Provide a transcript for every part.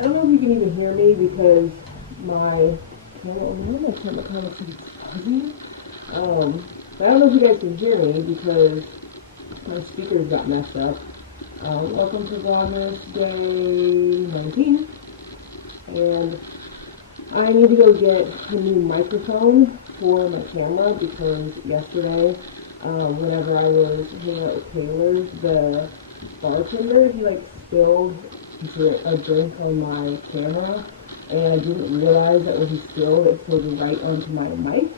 I don't know if you can even hear me because my camera, my camera kind of pretty fuzzy. But I don't know if you guys can hear me because my speakers got messed up. Welcome to Vlogmas Day 19. And I need to go get a new microphone for my camera because yesterday, whenever I was hanging out with Taylor's, the bartender, he like spilled a drink on my camera, and I didn't realize that when he spilled, it spilled right onto my mic.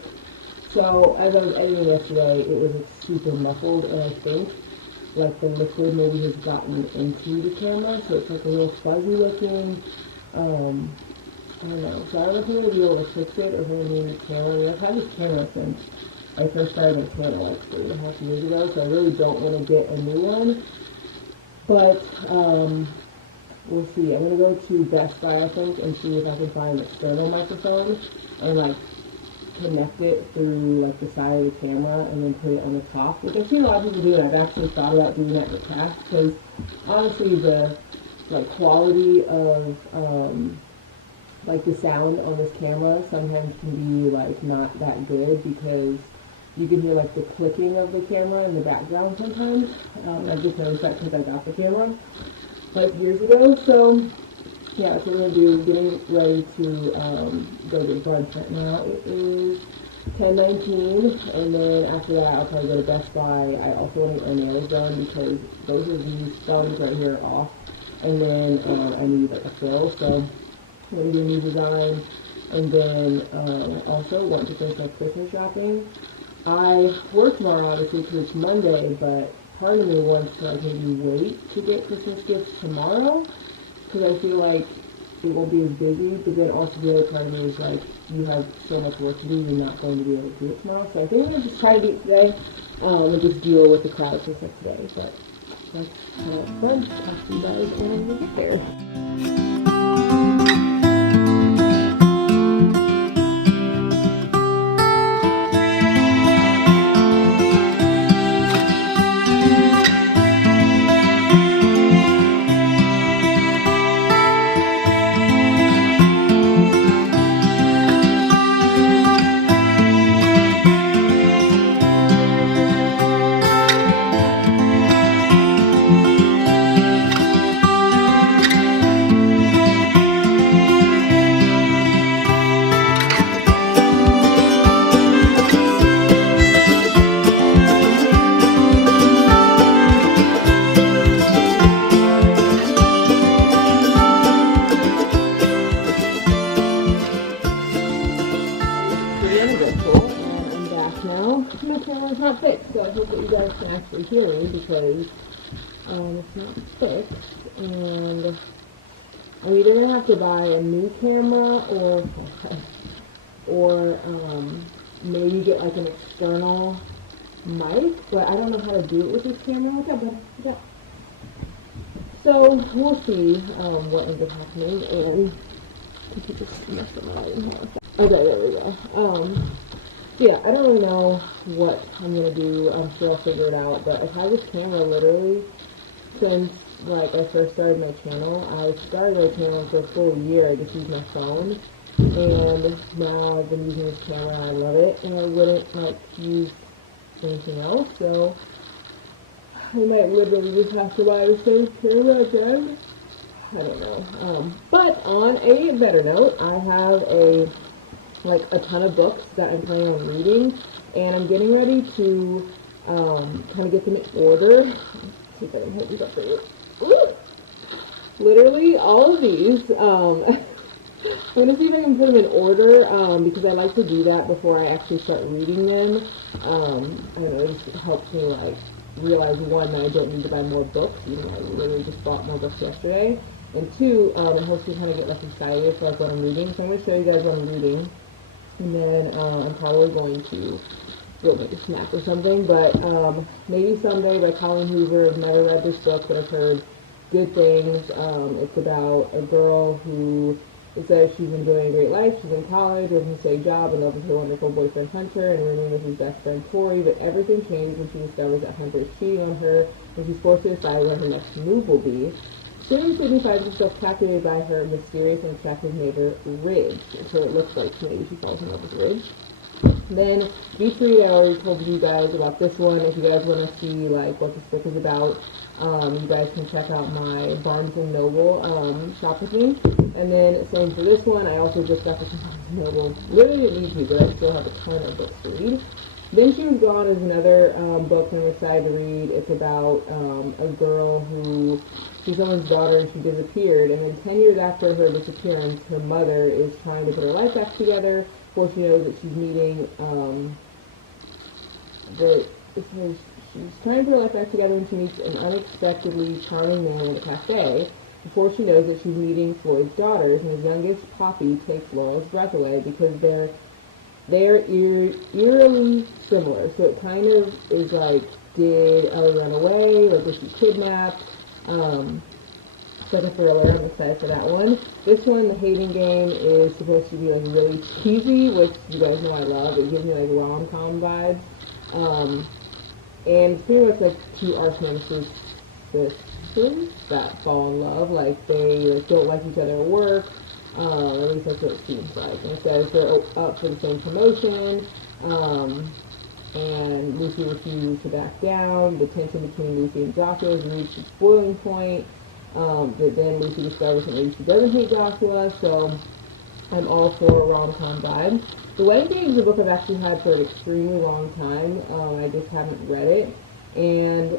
So as I was editing yesterday, it was like, super muffled, and I think like the liquid maybe has gotten into the camera, so it's like a little fuzzy looking. I don't know. So I don't know if I'm going to be able to fix it or if I'm going to need a camera. I mean, I've had this camera since I first started my channel like 3.5 years ago, so I really don't want to get a new one. But we'll see. I'm going to go to Best Buy, I think, and see if I can find an external microphone and like connect it through like the side of the camera and then put it on the top, which I've seen a lot of people do, and I've actually thought about doing that in the past because honestly the like quality of like the sound on this camera sometimes can be like not that good because you can hear like the clicking of the camera in the background sometimes. I've just noticed that since I got the camera like years ago. So yeah, that's what we're gonna do. Getting ready to go to brunch right now. It is 10:19, and then after that I'll probably go to Best Buy. I also want to get my nails done because those are these thumbs right here are off, and then I need like a fill. So I'm going to do a new design, and then also want to finish my Christmas shopping. I work tomorrow obviously because it's Monday, but part of me wants to like maybe wait to get Christmas gifts tomorrow because I feel like it won't be as busy, but then also the other part of me is like, you have so much work to do, you're not going to be able to do it tomorrow. So I think I'm going to just try to do it today, and just deal with the crowd for today. But that's brunch. I'll see you guys when we get there. My camera's not fixed, so I hope that you guys can actually hear me because it's not fixed, and I'm either gonna have to buy a new camera or maybe get like an external mic, but I don't know how to do it with this camera. What's up, bud? What's up? So we'll see what ends up happening, and I could just mess with my lighting here. Okay, there we go. Yeah, I don't really know what I'm going to do. I'm sure I'll figure it out, but I've had this camera literally since, like, I first started my channel. I started my channel for a full year. I just used my phone, and now I've been using this camera, and I love it, and I wouldn't, like, use anything else, so I might literally just have to buy the same camera again. I don't know. But on a better note, I have a ton of books that I'm planning on reading, and I'm getting ready to kind of get them in order. Let's see if I can hold these up for you. Ooh! Literally all of these. I'm going to see if I can put them in order because I like to do that before I actually start reading them. I don't know, it just helps me like realize, one, that I don't need to buy more books, even though I literally just bought more books yesterday, and two, it helps me kind of get like excited for like what I'm reading. So I'm going to show you guys what I'm reading. And then I'm probably going to go make a snack or something, but Maybe Someday by Colleen Hoover. I've never read this book, but I've heard good things. It's about a girl who says she's enjoying a great life, she's in college, working a steady job, and love with her wonderful boyfriend Hunter, and rooming with his best friend Tori, but everything changes when she discovers that Hunter is cheating on her, and she's forced to decide what her next move will be. Soon Sydney finds herself captivated by her mysterious and attractive neighbor, Ridge. So it looks like maybe she falls in love with Ridge. Then B3, I already told you guys about this one. If you guys want to see like what this book is about, you guys can check out my Barnes & Noble shop with me. And then same for this one. I also just got this from Barnes & Noble. Literally didn't need to, but I still have a ton of books to read. Then She Was Gone is another book I'm excited to read. It's about a girl who, she's someone's daughter and she disappeared. And then 10 years after her disappearance, her mother is trying to put her life back together before she knows that she's meeting, she's trying to put her life back together when she meets an unexpectedly charming man at a cafe before she knows that she's meeting Floyd's daughters, and his youngest, Poppy, takes Laurel's breath away because they're eerily similar. So it kind of is like, did Ellie run away? Like, was she kidnapped? It's like a thriller. I'm excited for that one. This one, The Hating Game, is supposed to be like really cheesy, which you guys know I love. It gives me like rom-com vibes. And it's pretty much like two arch nemesis sisters that fall in love. Like, they like, don't like each other at work. At least that's what it seems like. And it says they're up for the same promotion, and Lucy refuses to back down. The tension between Lucy and Joshua has reached its boiling point. But then Lucy discovers that maybe she doesn't hate Joshua, so I'm all for rom-com vibes. The Wedding Game is a book I've actually had for an extremely long time. I just haven't read it. And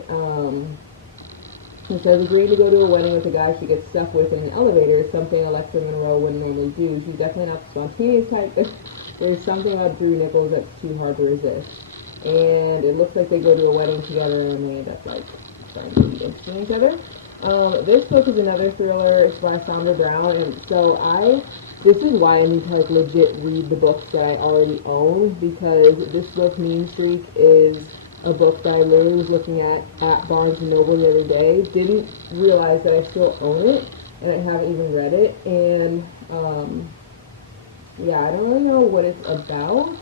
it says, agreeing to go to a wedding with a guy she gets stuck with in an elevator is something Alexa Monroe wouldn't normally do. She's definitely not the spontaneous type, but there's something about Drew Nichols that's too hard to resist. And it looks like they go to a wedding together and they end up like trying to be interested in each other. This book is another thriller. It's by Sandra Brown, and so this is why I need to like legit read the books that I already own, because this book, Mean Streak, is a book that I literally was looking at Barnes & Noble the other day. Didn't realize that I still own it, and I haven't even read it. And yeah, I don't really know what it's about.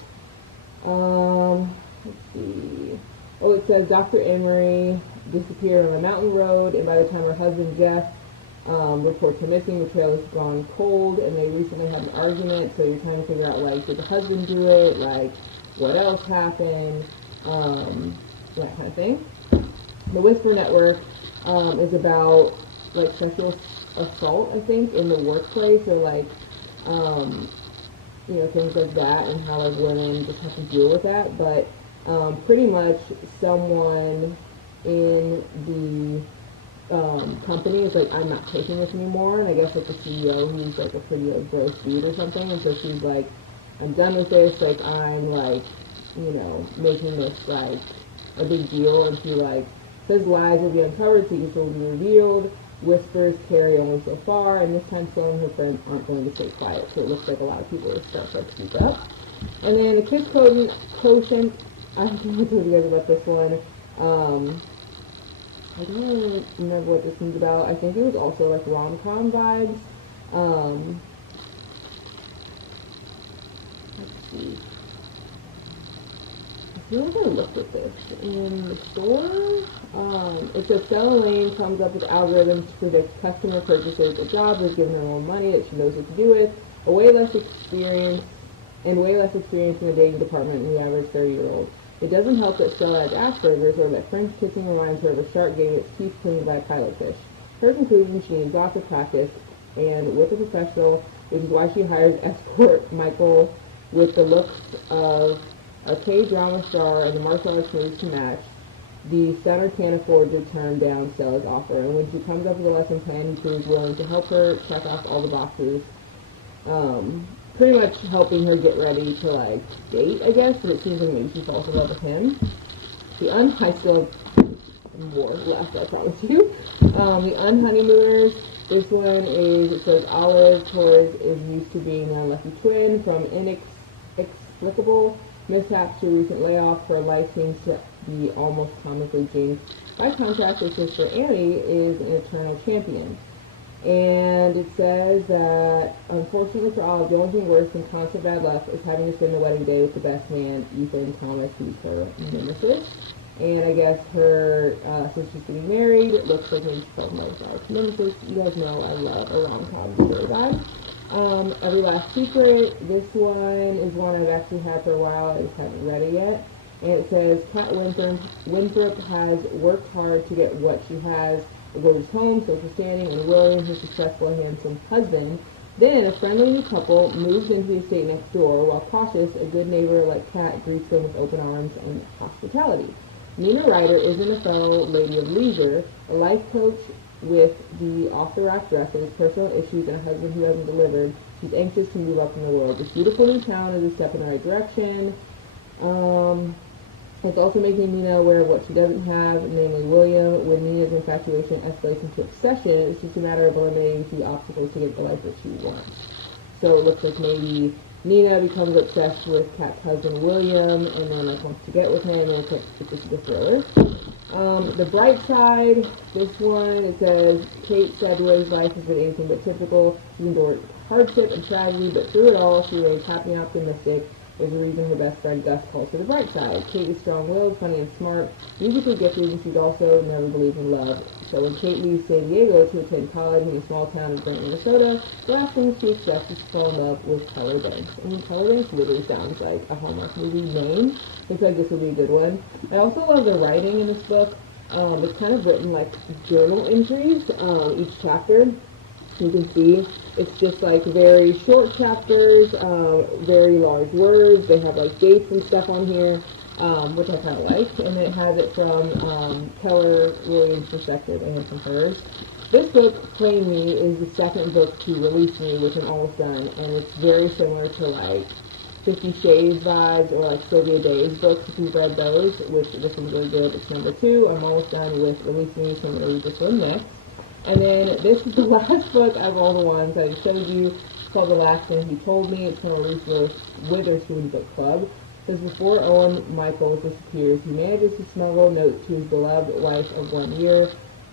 Let's see. Oh, it says Dr. Emery disappeared on a mountain road, and by the time her husband Jeff reports her missing, the trail has gone cold, and they recently had an argument, so you're trying to figure out, like, did the husband do it, like, what else happened, that kind of thing. The Whisper Network is about, like, sexual assault, I think, in the workplace, or, like, you know, things like that, and how, like, women just have to deal with that, but pretty much someone in the company is like, I'm not taking this anymore, and I guess like the CEO, who's like a pretty like gross dude or something, and so she's like, I'm done with this, like I'm like, you know, making this like a big deal, and she like says lies will be uncovered, secrets will be revealed, whispers carry only so far, and this time Sloan and her friends aren't going to stay quiet, so it looks like a lot of people are starting to speak up. And then the Kiss Quotient, I think I told you guys about this one. I don't really remember what this one's about. I think it was also like rom-com vibes. Let's see. I feel like I looked at this in the store. It says Stella Lane comes up with algorithms to predict customer purchases. A job has given her more money that she knows what to do with. Way less experience in the dating department than the average 30-year-old. It doesn't help that Stella has Asperger's, or that French kissing reminds her of a shark getting its teeth cleaned by a pilotfish. Her conclusion, she needs lots of practice, and with a professional, which is why she hires escort Michael with the looks of a K-drama star and the martial arts moves to match. The center can't afford to turn down Stella's offer, and when she comes up with a lesson plan, he proves willing to help her check off all the boxes. Pretty much helping her get ready to, like, date, I guess, because it seems like maybe she falls in love with him. I still have more left, I promise you. The Unhoneymooners, this one is, it says Olive Torres is used to being an unlucky twin. From inexplicable mishaps to recent layoff, her life seems to be almost comically jinxed. By contrast, her sister Annie is an eternal champion. And it says that, unfortunately for Olive, the only thing worse than constant bad luck is having to spend the wedding day with the best man, Ethan Thomas, who's her nemesis. And I guess her sister's getting married. It looks like maybe she fell in love with Nemesis. You guys know I love a rom-com story guide. Every Last Secret. This one is one I've actually had for a while. I just haven't read it yet. And it says, Kat Winthrop has worked hard to get what she has: a gorgeous home, social standing, and William, her successful and handsome husband. Then a friendly new couple moves into the estate next door. While cautious, a good neighbor like Kat greets them with open arms and hospitality. Nina Ryder isn't a fellow lady of leisure, a life coach with the off-the-rack dresses, personal issues, and a husband who hasn't delivered. She's anxious to move up in the world. This beautiful new town is a step in the right direction. It's also making Nina aware of what she doesn't have, namely William. When Nina's infatuation escalates into obsession, it's just a matter of eliminating the obstacles to get the life that she wants. So it looks like maybe Nina becomes obsessed with Kat's husband William, and then wants to get with him, and it's like it's just a thriller. The Bright Side, this one, it says, Kate Sedgwick's life has been anything but typical. She endured hardship and tragedy, but through it all, she remains happy and optimistic. There's a reason her best friend Gus calls her the bright side. Kate is strong-willed, funny and smart, musically gifted, and she's also never believed in love. So when Kate leaves San Diego to attend college in a small town of Brent, Minnesota, the last thing she expects is to fall in love with Tyler Banks. I mean, Tyler Banks literally sounds like a Hallmark movie name. Looks like this would be a good one. I also love the writing in this book. It's kind of written like journal entries, each chapter. You can see it's just like very short chapters, very large words. They have like dates and stuff on here, which I kind of like. And it has it from Keller Williams' perspective and from hers. This book, Claim Me, is the second book to Release Me, which I'm almost done, and it's very similar to like 50 Shades vibes or like Sylvia Day's books, if you've read those, which this one's really good. It's number 2. I'm almost done with Release Me, so I'm going to read this one next. And then this is the last book out of all the ones that I showed you. It's called The Last Thing He Told Me. It's from a Witherspoon book club. It says, before Owen Michaels disappears, he manages to smuggle notes to his beloved wife of 1 year.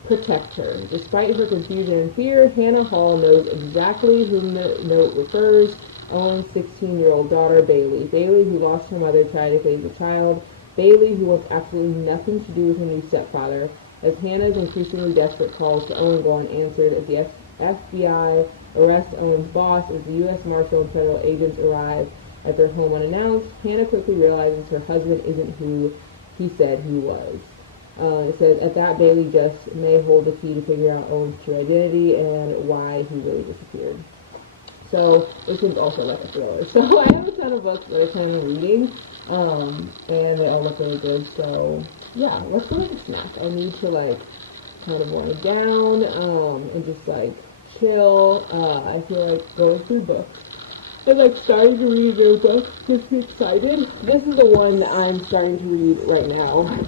Protect her. Despite her confusion and fear, Hannah Hall knows exactly whom the note refers. Owen's 16-year-old daughter, Bailey. Bailey, who lost her mother tragically as a child. Bailey, who wants absolutely nothing to do with her new stepfather. As Hannah's increasingly desperate calls to Owen go unanswered, as the FBI arrests Owen's boss, as the U.S. Marshal and federal agents arrive at their home unannounced, Hannah quickly realizes her husband isn't who he said he was. It says, at that, Bailey just may hold the key to figure out Owen's true identity and why he really disappeared. So this one's also like a thriller. So I have a ton of books that I plan on reading, and they all look really good. So yeah, let's go make a snack. I need to like kind of wind down and just like chill. I feel like going through books and like starting to read your book gets me excited. This is the one that I'm starting to read right now.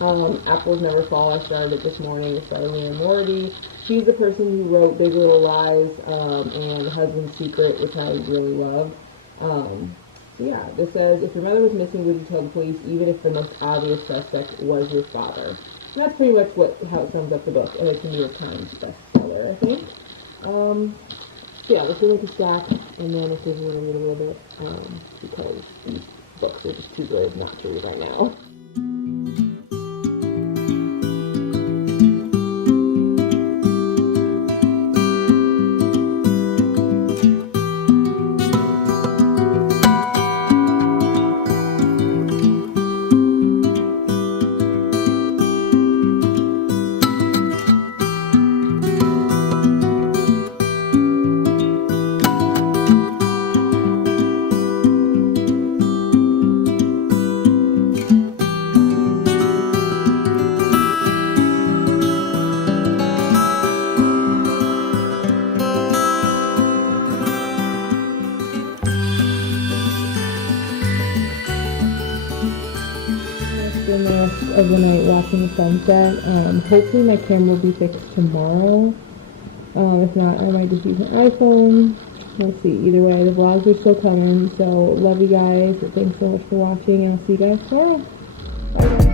Apples Never Fall. I started it this morning. It's by Leah Morby. She's the person who wrote Big Little Lies and Husband's Secret, which I really love. So yeah, this says, if your mother was missing, would you tell the police, even if the most obvious suspect was your father? And that's pretty much how it sums up the book, and it's a New York Times bestseller, I think. So yeah, let's go make a stack, and then if we're going to read a little bit, because these books are just too good not to read right now. Of the night watching the sunset. Hopefully my camera will be fixed tomorrow. If not, I might just use an iPhone. We'll see. Either way, the vlogs are still coming. So love you guys. Thanks so much for watching, and I'll see you guys tomorrow. Bye guys.